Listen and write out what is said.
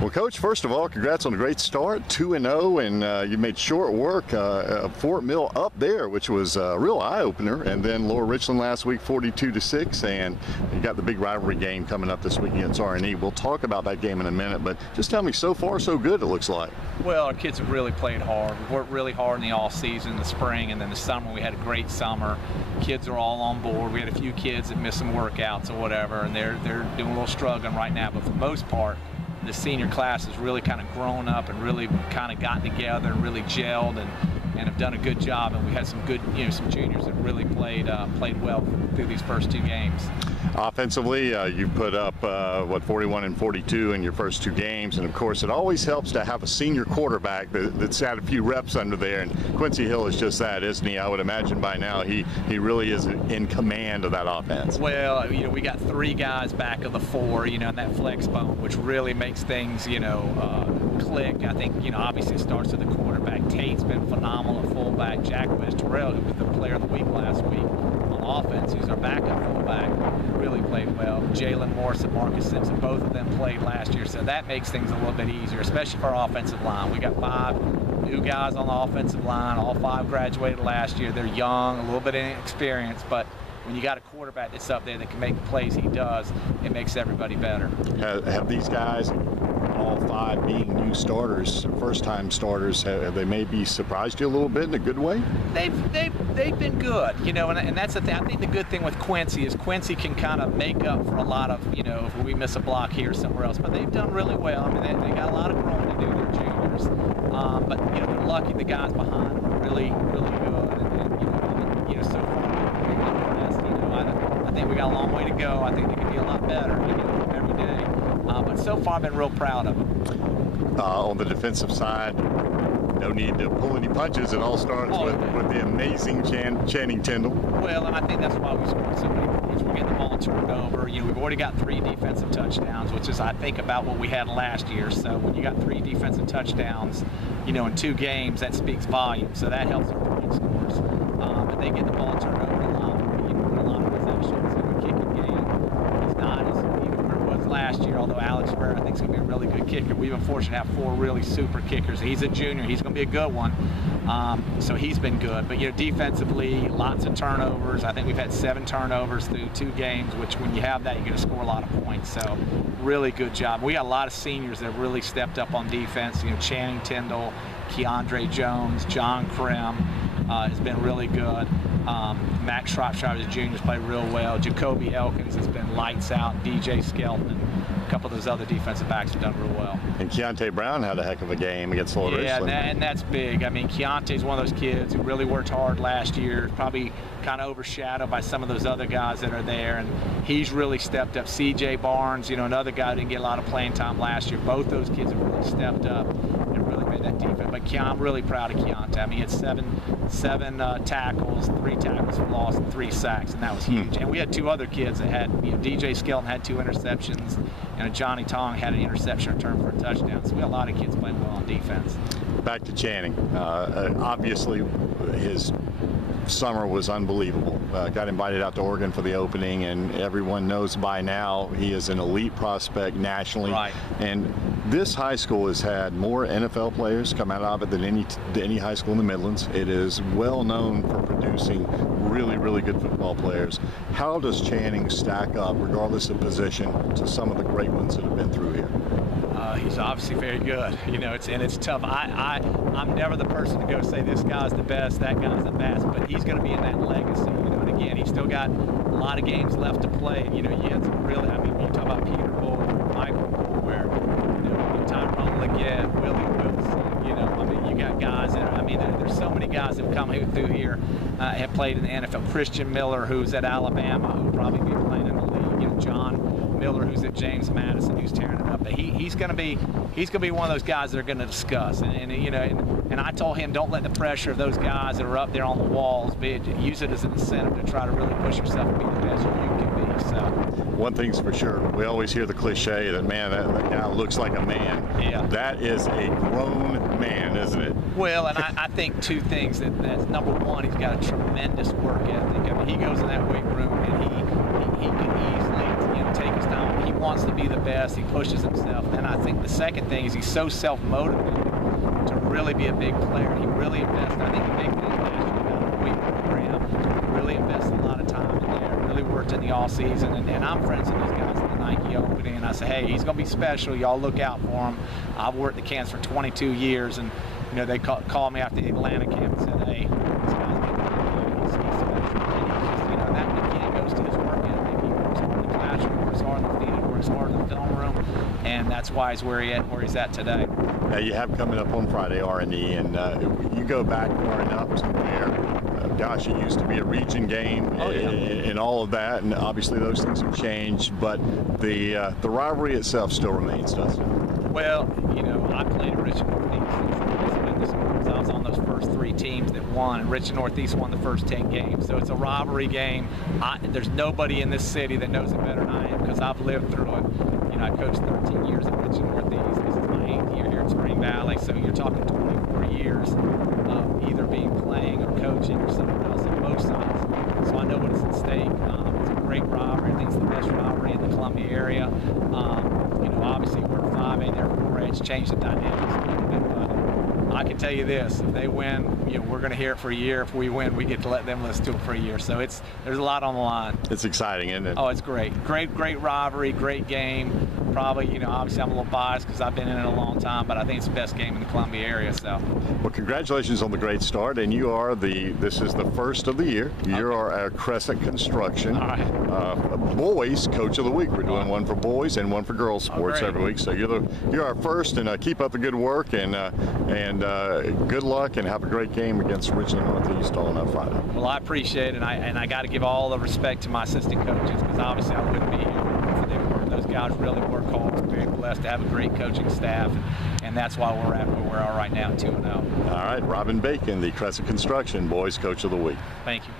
Well, Coach, first of all, congrats on a great start, 2-0, and you made short work of Fort Mill up there, which was a real eye-opener, and then Lower Richland last week, 42-6, and you got the big rivalry game coming up this week against R&E. We'll talk about that game in a minute, but just tell me, so far so good it looks like. Well, our kids have really played hard. We worked really hard in the off season, the spring, and then the summer. We had a great summer. Kids are all on board. We had a few kids that missed some workouts or whatever, and they're doing a little struggling right now, but for the most part, the senior class has really kind of grown up and really kind of gotten together and really gelled and have done a good job. And we had some good, some juniors that really played well through these first two games. Offensively, you put up 41 and 42 in your first two games, and of course it always helps to have a senior quarterback that's had a few reps under there, and Quincy Hill is just that, isn't he? I would imagine by now he really is in command of that offense. Well, we got three guys back of the four, and that flex bone, which really makes things, click. I think, obviously it starts with the quarterback. Tate's been phenomenal at fullback. Jack West-Terrell, who was the player of the week last week on offense, who's our backup fullback, really played well. Jalen Morris and Marcus Simpson, both of them played last year, so that makes things a little bit easier, especially for our offensive line. We got 5 new guys on the offensive line. All 5 graduated last year. They're young, a little bit inexperienced, but when you got a quarterback that's up there that can make the plays he does, it makes everybody better. Have these guys, all 5 being new starters, first-time starters, have they maybe surprised you a little bit in a good way? They've been good, and that's the thing. I think the good thing with Quincy is Quincy can kind of make up for a lot of, if we miss a block here or somewhere else. But they've done really well. I mean, they got a lot of growing to do. They're juniors, but they're lucky. The guys behind them are really, really good, and so far we're impressed. I think we got a long way to go. I think they can be a lot better every day. But so far, I've been real proud of them. On the defensive side, no need to pull any punches. It all starts with the amazing Channing Tindall. Well, and I think that's why we scored so many points. We're getting the ball turned over. We've already got 3 defensive touchdowns, which is, I think, about what we had last year. So when you got 3 defensive touchdowns, in 2 games, that speaks volume. So that helps our point scores. But they get the ball turned over a lot. A lot of possessions. The kicking game is not as where it was last year, although Alex Ferrer, I think, is going to be a really good kicker. We've been fortunate to have 4 really super kickers. He's a junior. He's going to be a good one. So he's been good. But, defensively, lots of turnovers. I think we've had 7 turnovers through 2 games, which when you have that, you're going to score a lot of points. So really good job. We got a lot of seniors that really stepped up on defense. Channing Tindall, Keandre Jones, John Krim has been really good. Max Shropshire, his juniors, played real well. Jacoby Elkins has been lights out. DJ Skelton and a couple of those other defensive backs have done real well. And Keontae Brown had a heck of a game against Lower Richland. Yeah, and that's big. I mean, Keontae's one of those kids who really worked hard last year, probably kind of overshadowed by some of those other guys that are there, and he's really stepped up. C.J. Barnes, another guy who didn't get a lot of playing time last year. Both those kids have really stepped up and really made that defense. But I'm really proud of Keontae. I mean, he had seven tackles, 3 tackles for loss, and 3 sacks, and that was huge. And we had 2 other kids that had, DJ Skelton had 2 interceptions, and Johnny Tong had an interception return for a touchdown. So we had a lot of kids playing well on defense. Back to Channing. Obviously, his summer was unbelievable. Got invited out to Oregon for the opening, and everyone knows by now he is an elite prospect nationally. Right. And this high school has had more NFL players come out of it than any high school in the Midlands. It is well known for producing really, really good football players. How does Channing stack up, regardless of position, to some of the great ones that have been through here? He's obviously very good. It's tough. I'm never the person to go say this guy's the best, that guy's the best, but he's going to be in that legacy. And again, he's still got a lot of games left to play. You had some really, you talk about Peter Bull, Michael Moore, Tyrone Leggett, Willie Wilson. You got guys that there's so many guys that have come through here, have played in the NFL. Christian Miller, who's at Alabama, who'll probably be playing in the league. John Miller, who's at James Madison, who's tearing it up. But he's going to be one of those guys that are going to discuss. And I told him, don't let the pressure of those guys that are up there on the walls use it as an incentive to try to really push yourself and be the best you can be. So one thing's for sure, we always hear the cliche that, man, that guy looks like a man. Yeah. That is a grown man, isn't it? Well, and I think 2 things. That's number 1, he's got a tremendous work ethic. He goes in that weight room and he can easily take his time. He wants to be the best. He pushes himself. And I think the second thing is he's so self-motivated to really be a big player. He really invests. I think the big thing last year about the weight program, really invested a lot of time in there, really worked in the off season. And I'm friends with these guys at the Nike opening, and I say, hey, he's going to be special. Y'all look out for him. I've worked the camps for 22 years, and they called me after the Atlanta camp and said, hey, this guy's getting good. He's special. And he's just, that again goes to his work ethic. He works hard in the classroom, works hard in the field, works hard in the film room, and that's why he's where he's at today. Now you have coming up on Friday R&E, and you go back far enough to where, gosh, it used to be a region game and all of that, and obviously those things have changed, but the rivalry itself still remains, doesn't it? Well, I played at Richmond Northeast. I was on those first 3 teams that won, and Richmond Northeast won the first 10 games. So it's a rivalry game. There's nobody in this city that knows it better than I am because I've lived through it. I coached 13 years at Richmond Northeast. This is my 8th year here at Spring Valley. So you're talking 24 years of either being playing or coaching or something else on both sides. So I know what is at stake. It's a great rivalry. I think it's the best rivalry in the Columbia area. Obviously we're 5A, they're 4A. It's changed the dynamics a little bit, but I can tell you this: if they win, we're going to hear it for a year. If we win, we get to let them listen to it for a year. So there's a lot on the line. It's exciting, isn't it? Oh, it's great, great rivalry, great game. Probably, obviously I'm a little biased because I've been in it a long time, but I think it's the best game in the Columbia area. So, well, congratulations on the great start, and you are this is the first of the year. You are our Crescent Construction Boys Coach of the Week. We're doing one for boys and one for girls sports every week. So you're our first, and keep up the good work, and good luck, and have a great game against Richmond Northeast on Friday. Well, I appreciate it, and I got to give all the respect to my assistant coaches because obviously I wouldn't be here if they weren't. Those guys really work hard. We're very blessed to have a great coaching staff, and that's why we're at where we are right now, 2-0. All right, Robin Bacon, the Crescent Construction Boys Coach of the Week. Thank you.